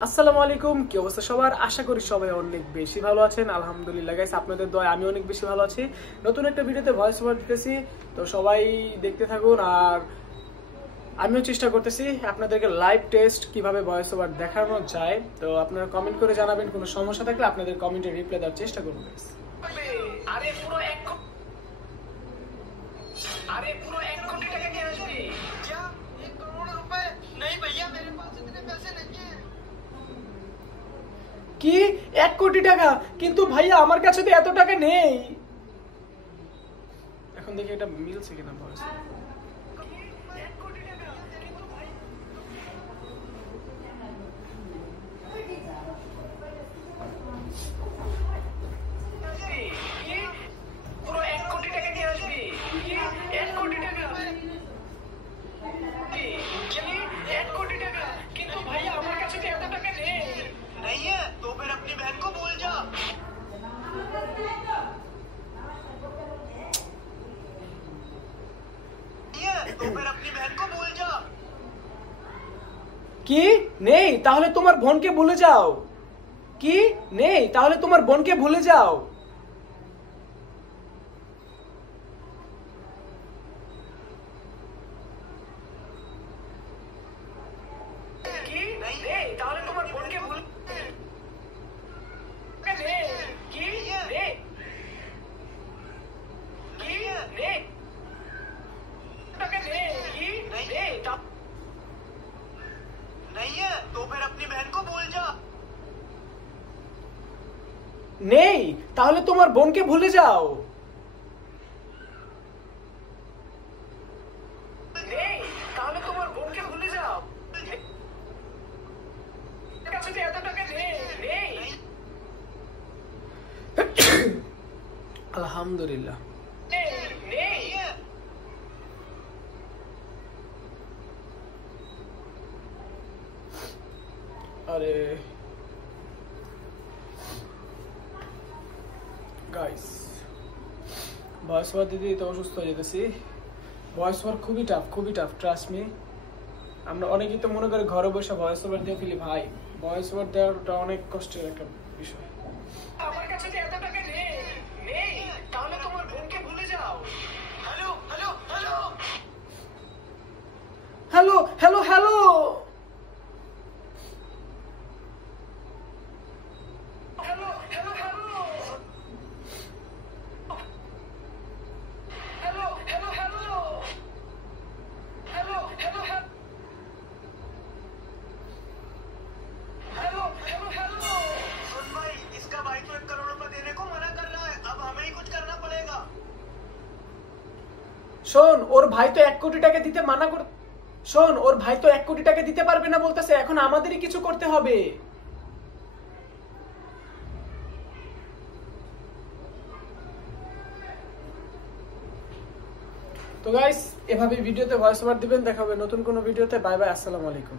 আসসালামু আলাইকুম, কি অবস্থা সবার? আশা করি সবাই অনেক বেশি ভালো আছেন। আলহামদুলিল্লাহ গাইস, আপনাদের দয়ায় আমি অনেক বেশি ভালো আছি। নতুন একটা ভিডিওতে ভয়েস ওভার দিতেছি, তো সবাই দেখতে থাকুন। আর আমিও চেষ্টা করতেছি আপনাদেরকে লাইভ টেস্ট কিভাবে ভয়েস ওভার দেখানো যায়। তো আপনারা কমেন্ট করে জানাবেন, কোনো সমস্যা থাকলে আপনাদের কমেন্টে রিপ্লাই দেওয়ার চেষ্টা করবো গাইস। পুরো 1 কোটি টাকা নিয়ে আসবি? क्या 1 करोड़ रुपए? नहीं भैया, मेरे पास इतने पैसे नहीं है। কি 1 কোটি টাকা? কিন্তু ভাইয়া আমার কাছে তো এত টাকা নেই। এখন দেখি এটা মিলছে কিনা ভয়েস। পুরো 1 কোটি টাকা নিয়ে আসবি? 1 কোটি টাকা? 1 কোটি টাকা? কিন্তু ভাইয়া আমার কাছে তো এত টাকা নেই। नहीं है तो फिर अपनी बहन को बोल जा। तो फिर अपनी बहन को बोल जा। কি নেই? তাহলে তোমার বোনকে ভুলে যাও। কি নেই? তাহলে তোমার বোনকে ভুলে যাও। কি নেই? তাহলে তোমার বোনকে ভুলে नहीं है तो फिर अपनी बहन को बोल जा। নেই তাহলে তোমার বোনকে ভুলে যাও। নেই তাহলে তোমার বোনকে ভুলে যাও। কাছে তো এত টাকা নেই। আলহামদুলিল্লাহ। আরে গাইস, ভয়েস ওভার দিতে তো অসুস্থ হয়ে যেতেছি। ভয়েস ওভার খুবই টাফ, ট্রাস্ট মি। আমরা অনেকেই তো মনে করি ঘরে বসে ভয়েস ওভার দিয়ে ফেলি। ভাই, ভয়েস ওভার দেওয়াটা অনেক কষ্টের একটা বিষয়। আমার কাছে তো এত টাকা নেই। তাহলে তোমার বোনকে ভুলে যাও। Hello hello hello hello hello hello শোন, ওর ভাই তো 1 কোটি টাকা দিতে মানা কর। শোন, ওর ভাই তো 1 কোটি টাকা দিতে পারবে না বলতেছে। এখন আমাদেরই কিছু করতে হবে। তো গাইস, এভাবে ভিডিওতে ভয়েস ওভার দিবেন। দেখা হবে নতুন কোনো ভিডিওতে। বাই বাই, আসসালামু আলাইকুম।